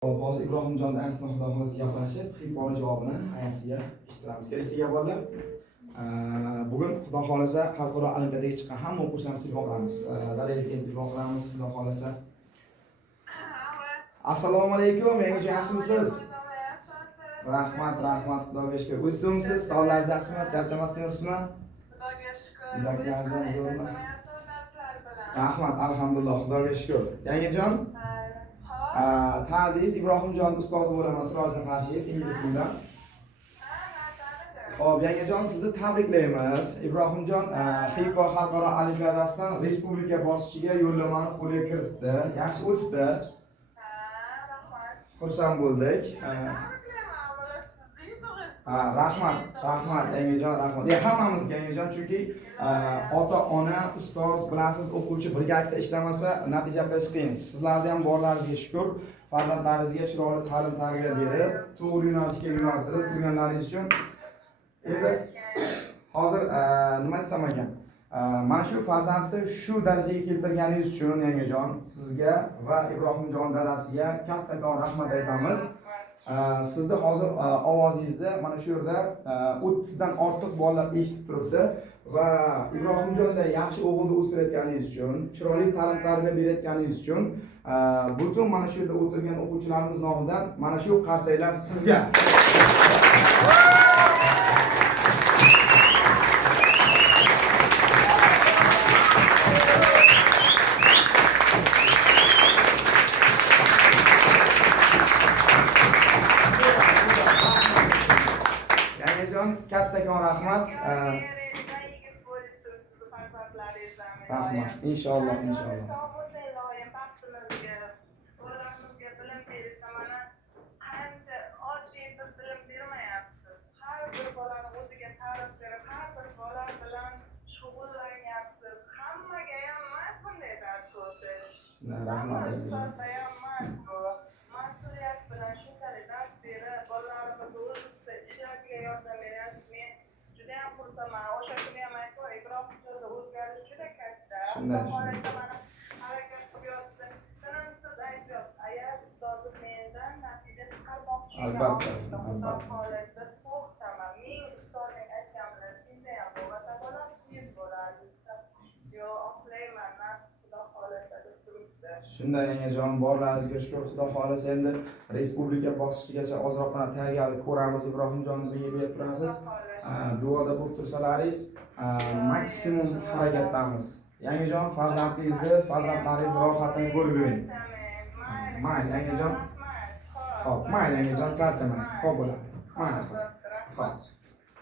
Hozir Ibrohimjon Anisni xudo xohlasa gaplashib, xiypona javobini ayasiga eshittiramiz. Kelishdik avvallar. Bugun xudo xohlasa xalqaro olimpiadaga chiqqan hamma o'quvchilarni telefon qilamiz. Dadangizga telefon qilamiz, xudo xohlasa. Assalomu alaykum, yangi yaxshimisiz? Rahmat, xudoga shukr. O'zingizsiz, sog'lig'ingiz yaxshimi? Charchamasdan yuribsizmi? Xudoga shukr. Rahmat, alhamdulillah, xudoga shukr. Yangijon? Tanidingiz, Ibrohimjon ustozi bo'laman, Sirojiddin Qarshiyev, ingliz tilidan. Xo'p, yangijon, sizni tabriklaymiz. Ibrohimjon Xipo xalqaro olimpiadasidan respublika bosqichiga yo'llanmani qo'lga kiritdi. Yaxshi o'tibdi. Xursand bo'ldik. Rahmat yangijon, rahmat. Hammamizga yangijon, chunki ota-ona, ustoz, bilasiz, o'quvchi birgalikda ishlamasa natija qilish qiyin. Sizlarga ham borlaringizga shukr, farzandlaringizga chiroyli ta'lim-tarbiya berib, to'g'ri yo'nalishga yo'naltirib turganlaringiz uchun. Endi hozir nima desam ekan? Mana shu farzandni shu darajaga keltirganingiz uchun yangijon sizga va Ibrohimjon dadasiga kattakon rahmat aytamiz. Sizni hozir ovozingizda mana shu yerda 30 dan ortiq bolalar eshitib turibdi va Ibrohimjonda yaxshi o'g'ilni o'stirayotganingiz uchun, chiroyli ta'lim-tarbiya berayotganingiz uchun butun mana shu yerda o'tirgan o'quvchilarimiz nomidan mana shu qarsaklar sizga. Kattakon rahmat. Rahmat. Inshaalloh. Har bir bolani o'ziga ta'rif berib, har bir bola bilan shug'ullanyapsiz. Hammaga ham emas bunday dars o'tish. Rahmat. Mas'uliyat bilan shunchalik dars berib, bolalarimiz o'z ustida ishlashiga yordam beryapsiz. Men juda ham xursandman. O'sha kuni ham aytdim, Ibrohimjonda o'zgarish juda katta. Holatda mana harakat qilyapti. Tinimsiz aytyapti. Agar ustozim mendan natija chiqarmoqchi albatta. Xudo xohlasa to'xtaman. Men ustozing aytgan bilan senda ham bo'lmasa bo'ladi, tez bo'ladi. Yo, oxlayman, xudo xohlasa deb turibdi. Shunday yangijon, borlaringizga shukr. Xudo xohlasa endi respublika bosqichigacha ozroqgina tayyorgarlik ko'ramiz. Ibrohimjonni menga berib turasiz. Duoda bo'lib tursalaringiz, maksimum harakat yangijon, farzandlaringizni rohatini ko'rib yuring. Mayli yangijon. Xo'p, mayli yangijon, charchamang. Xo'p bo'ladi. Mayli. Xo'p.